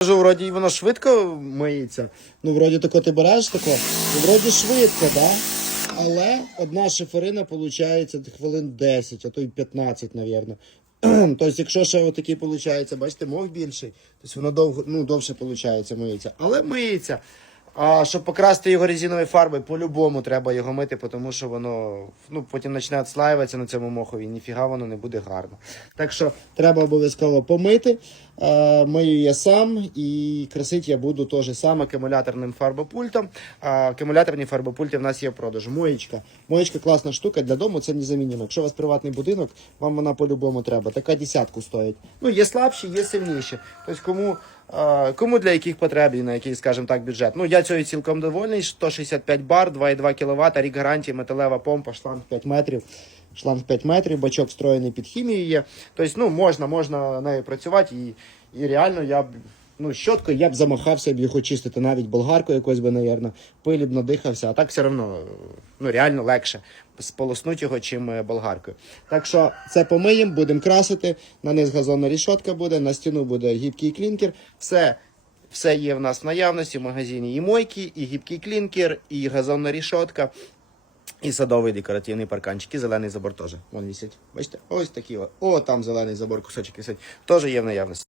Кажу, вроді воно швидко миється. Ну, вроді тако ти береш тако, ну, вроді швидко, да? Але одна шиферина виходить хвилин 10, а то й 15, навірно. Тобто, якщо ще отакий виходить, бачите, мох більший, тобто воно довго, ну, довше виходить, миється. Але миється. А щоб покрасти його резиновою фарбою, по-любому треба його мити, тому що воно ну, потім почне відслаюватися на цьому мохові, і ніфіга воно не буде гарно. Так що треба обов'язково помити. Е, мию я сам і красити я буду теж сам акумуляторним фарбопультом. А акумуляторні фарбопульти в нас є в продажу. Моєчка. Моєчка класна штука для дому, це незамінимо. Якщо у вас приватний будинок, вам вона по-любому треба. Така десятку стоїть. Ну, є слабші, є сильніші. Тобто кому. Е, Кому для яких потреб і на який, скажімо так, бюджет. Ну, я цього цілком довольний. 165 бар, 2,2 кВт, рік гарантії, металева помпа, шланг 5 метрів. Шланг 5 метрів, бачок встроєний під хімію є. Тобто, ну, можна, можна нею працювати і, і реально я б. Ну, щоткою я б замахався б його чистити, навіть болгаркою якось би, навірно, пилі б надихався, а так все одно ну, реально легше сполоснути його, чим е, болгаркою. Так що це помиємо, будемо красити, на низ газонна рішотка буде, на стіну буде гібкий клінкер. Все, все є в нас в наявності в магазині і мойки, і гібкий клінкер, і газонна рішотка. І садовий декоративний парканчик, і зелений забор теж. Вон висить. Бачите? Ось такі. О там зелений забор, кусочок висить. Теж є в наявності.